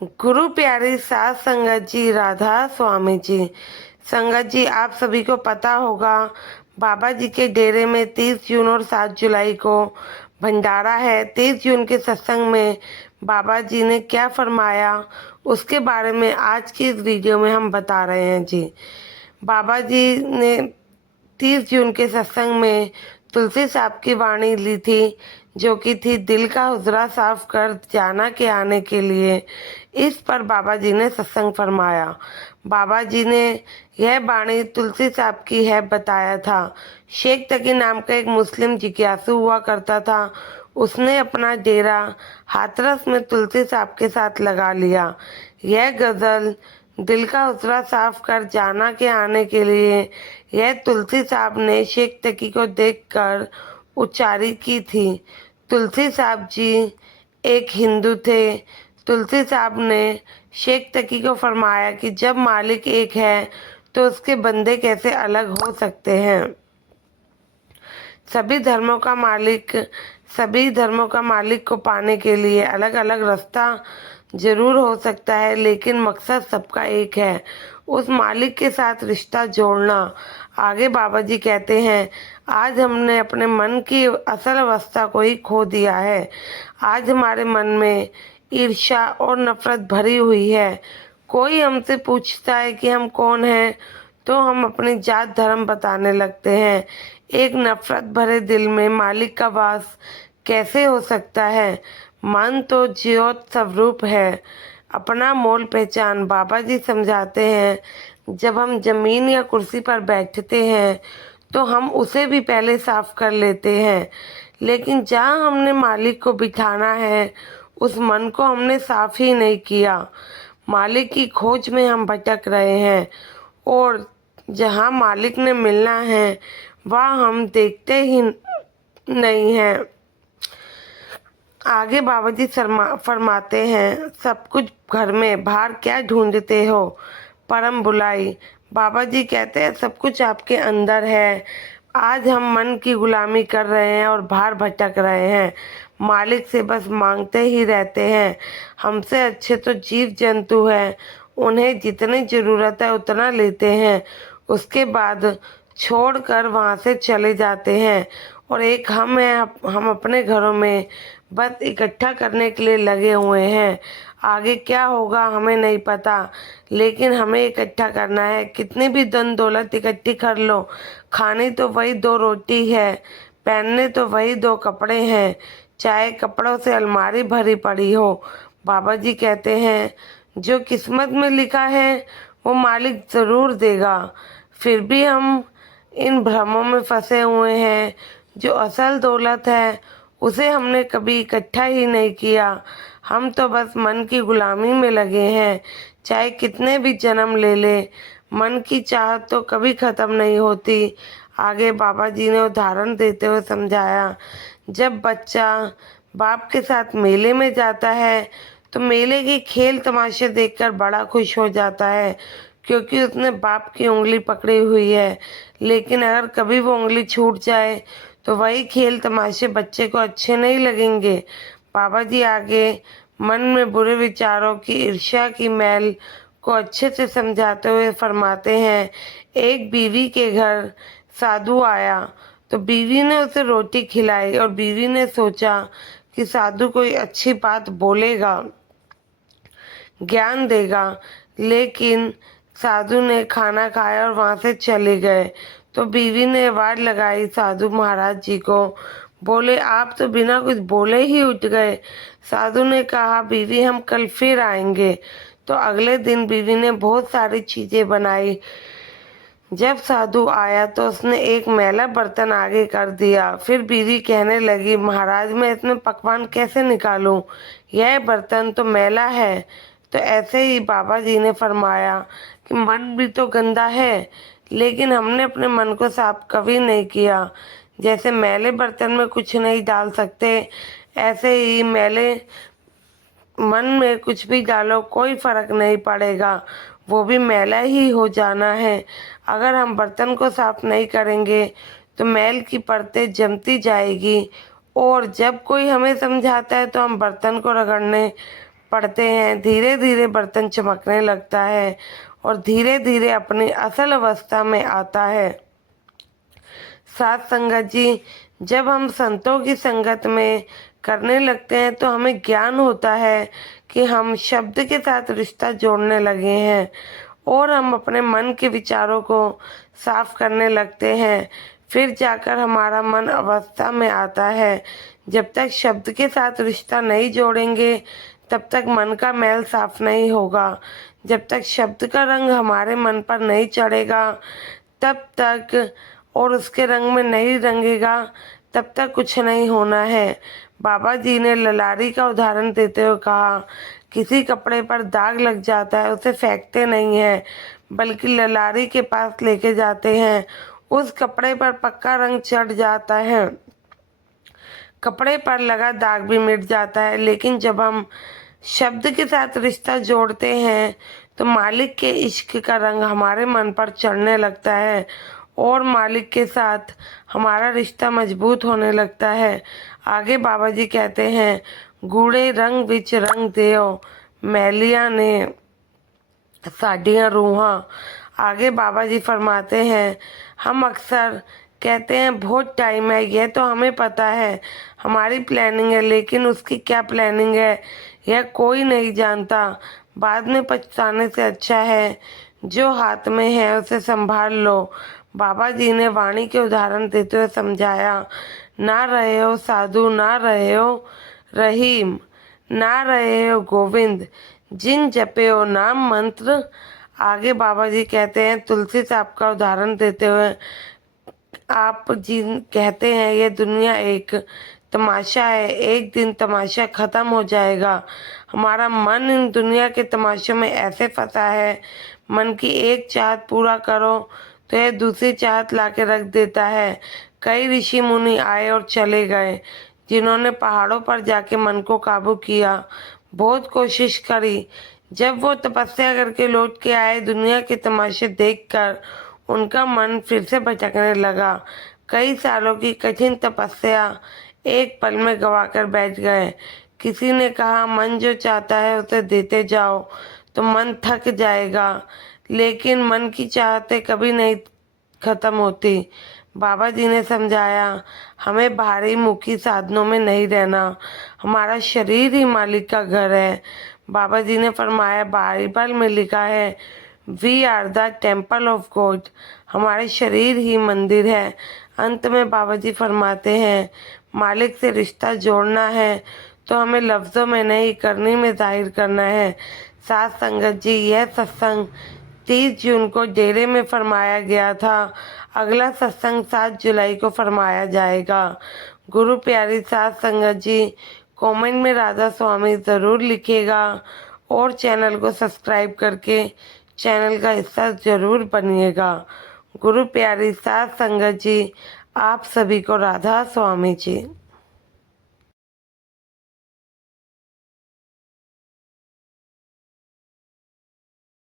गुरु प्यारी सास संगत जी, राधा स्वामी जी। संगत जी, आप सभी को पता होगा बाबा जी के डेरे में 30 जून और 7 जुलाई को भंडारा है। 30 जून के सत्संग में बाबा जी ने क्या फरमाया, उसके बारे में आज की इस वीडियो में हम बता रहे हैं जी। बाबा जी ने 30 जून के सत्संग में तुलसी साहब की वाणी ली थी, जो कि थी दिल का हुजरा साफ कर जाना के आने के लिए। इस पर बाबा जी ने सत्संग फरमाया। बाबा जी ने यह वाणी तुलसी साहब की है बताया था। शेख तकी नाम का एक मुस्लिम जिज्ञासु हुआ करता था। उसने अपना डेरा हाथरस में तुलसी साहब के साथ लगा लिया। यह गजल दिल का हुजरा साफ कर जाना के आने के लिए यह तुलसी साहब ने शेख तकी को देखकर उच्चारी की थी। तुलसी साहब जी एक हिंदू थे। तुलसी साहब ने शेख तकी को फरमाया कि जब मालिक एक है तो उसके बंदे कैसे अलग हो सकते हैं। सभी धर्मों का मालिक को पाने के लिए अलग अलग रास्ता जरूर हो सकता है, लेकिन मकसद सबका एक है, उस मालिक के साथ रिश्ता जोड़ना। आगे बाबा जी कहते हैं, आज हमने अपने मन की असल अवस्था को ही खो दिया है। आज हमारे मन में ईर्ष्या और नफरत भरी हुई है। कोई हमसे पूछता है कि हम कौन हैं तो हम अपनी जात धर्म बताने लगते हैं। एक नफरत भरे दिल में मालिक का वास कैसे हो सकता है। मन तो ज्योत स्वरूप है, अपना मोल पहचान। बाबा जी समझाते हैं, जब हम जमीन या कुर्सी पर बैठते हैं तो हम उसे भी पहले साफ कर लेते हैं, लेकिन जहाँ हमने मालिक को बिठाना है उस मन को हमने साफ ही नहीं किया। मालिक की खोज में हम भटक रहे हैं और जहाँ मालिक ने मिलना है वह हम देखते ही नहीं हैं। आगे बाबा जी फरमाते हैं, सब कुछ घर में, बाहर क्या ढूंढते हो परम बुलाई। बाबा जी कहते हैं सब कुछ आपके अंदर है। आज हम मन की गुलामी कर रहे हैं और बाहर भटक रहे हैं, मालिक से बस मांगते ही रहते हैं। हमसे अच्छे तो जीव जंतु हैं, उन्हें जितनी ज़रूरत है उतना लेते हैं, उसके बाद छोड़कर वहाँ से चले जाते हैं। और एक हम हैं, हम अपने घरों में बस इकट्ठा करने के लिए लगे हुए हैं। आगे क्या होगा हमें नहीं पता, लेकिन हमें इकट्ठा करना है। कितनी भी धन दौलत इकट्ठी कर लो, खानी तो वही 2 रोटी है, पहनने तो वही 2 कपड़े हैं, चाहे कपड़ों से अलमारी भरी पड़ी हो। बाबा जी कहते हैं, जो किस्मत में लिखा है वो मालिक ज़रूर देगा। फिर भी हम इन भ्रमों में फंसे हुए हैं। जो असल दौलत है उसे हमने कभी इकट्ठा ही नहीं किया। हम तो बस मन की गुलामी में लगे हैं। चाहे कितने भी जन्म ले ले, मन की चाहत तो कभी ख़त्म नहीं होती। आगे बाबा जी ने उदाहरण देते हुए समझाया, जब बच्चा बाप के साथ मेले में जाता है तो मेले के खेल तमाशे देखकर बड़ा खुश हो जाता है, क्योंकि उसने बाप की उंगली पकड़ी हुई है। लेकिन अगर कभी वो उंगली छूट जाए तो वही खेल तमाशे बच्चे को अच्छे नहीं लगेंगे। बाबा जी आगे मन में बुरे विचारों की, ईर्ष्या की मैल को अच्छे से समझाते हुए फरमाते हैं, एक बीवी के घर साधु आया तो बीवी ने उसे रोटी खिलाई और बीवी ने सोचा कि साधु कोई अच्छी बात बोलेगा, ज्ञान देगा। लेकिन साधु ने खाना खाया और वहाँ से चले गए। तो बीवी ने आवाज लगाई साधु महाराज जी को, बोले आप तो बिना कुछ बोले ही उठ गए। साधु ने कहा, बीवी हम कल फिर आएंगे। तो अगले दिन बीवी ने बहुत सारी चीजें बनाई। जब साधु आया तो उसने एक मैला बर्तन आगे कर दिया। फिर बीवी कहने लगी, महाराज मैं इसमें पकवान कैसे निकालूं, यह बर्तन तो मैला है। तो ऐसे ही बाबा जी ने फरमाया कि मन भी तो गंदा है, लेकिन हमने अपने मन को साफ कभी नहीं किया। जैसे मैले बर्तन में कुछ नहीं डाल सकते, ऐसे ही मैले मन में कुछ भी डालो कोई फर्क नहीं पड़ेगा, वो भी मैला ही हो जाना है। अगर हम बर्तन को साफ नहीं करेंगे तो मैल की परतें जमती जाएगी, और जब कोई हमें समझाता है तो हम बर्तन को रगड़ने पड़ते हैं, धीरे धीरे बर्तन चमकने लगता है और धीरे धीरे अपनी असल अवस्था में आता है। साथ संगत जी, जब हम संतों की संगत में करने लगते हैं तो हमें ज्ञान होता है कि हम शब्द के साथ रिश्ता जोड़ने लगे हैं और हम अपने मन के विचारों को साफ करने लगते हैं। फिर जाकर हमारा मन अवस्था में आता है। जब तक शब्द के साथ रिश्ता नहीं जोड़ेंगे तब तक मन का मैल साफ नहीं होगा। जब तक शब्द का रंग हमारे मन पर नहीं चढ़ेगा तब तक और उसके रंग में नहीं रंगेगा तब तक कुछ नहीं होना है। बाबा जी ने ललारी का उदाहरण देते हुए कहा, किसी कपड़े पर दाग लग जाता है उसे फेंकते नहीं हैं बल्कि ललारी के पास लेके जाते हैं। उस कपड़े पर पक्का रंग चढ़ जाता है, कपड़े पर लगा दाग भी मिट जाता है। लेकिन जब हम शब्द के साथ रिश्ता जोड़ते हैं तो मालिक के इश्क का रंग हमारे मन पर चढ़ने लगता है और मालिक के साथ हमारा रिश्ता मजबूत होने लगता है। आगे बाबा जी कहते हैं, गूढ़े रंग विच रंग देओ मैलिया ने साडियां रूहां। आगे बाबा जी फरमाते हैं, हम अक्सर कहते हैं बहुत टाइम है, यह तो हमें पता है, हमारी प्लानिंग है, लेकिन उसकी क्या प्लानिंग है यह कोई नहीं जानता। बाद में पछताने से अच्छा है जो हाथ में है उसे संभाल लो। बाबा जी ने वाणी के उदाहरण देते हुए समझाया, ना रहे हो साधु, ना रहे हो रहीम, ना रहे हो गोविंद, जिन जपे हो नाम मंत्र। आगे बाबा जी कहते हैं, तुलसी साहब का उदाहरण देते हुए, आप जिन कहते हैं ये दुनिया एक तमाशा है, एक दिन तमाशा खत्म हो जाएगा। हमारा मन इन दुनिया के तमाशों में ऐसे फंसा है, मन की एक चाहत पूरा करो तो यह दूसरी चाहत लाके रख देता है। कई ऋषि मुनि आए और चले गए जिन्होंने पहाड़ों पर जाके मन को काबू किया, बहुत कोशिश करी। जब वो तपस्या करके लौट के आए, दुनिया के तमाशे देखकर उनका मन फिर से भटकने लगा। कई सालों की कठिन तपस्या एक पल में गंवाकर बैठ गए। किसी ने कहा, मन जो चाहता है उसे देते जाओ तो मन थक जाएगा, लेकिन मन की चाहतें कभी नहीं खत्म होती। बाबा जी ने समझाया, हमें भारी मुखी साधनों में नहीं रहना, हमारा शरीर ही मालिक का घर है। बाबा जी ने फरमाया, बाइबल में लिखा है, we are the temple of God, हमारे शरीर ही मंदिर है। अंत में बाबा जी फरमाते हैं, मालिक से रिश्ता जोड़ना है तो हमें लफ्ज़ों में नहीं करनी में जाहिर करना है। साथ संगत जी, यह सत्संग 30 जून को डेरे में फरमाया गया था। अगला सत्संग 7 जुलाई को फरमाया जाएगा। गुरु प्यारी साथ संगत जी, कमेंट में राधा स्वामी ज़रूर लिखिएगा और चैनल को सब्सक्राइब करके चैनल का हिस्सा ज़रूर बनिएगा। गुरु प्यारी साथ संगत जी, आप सभी को राधा स्वामी जी।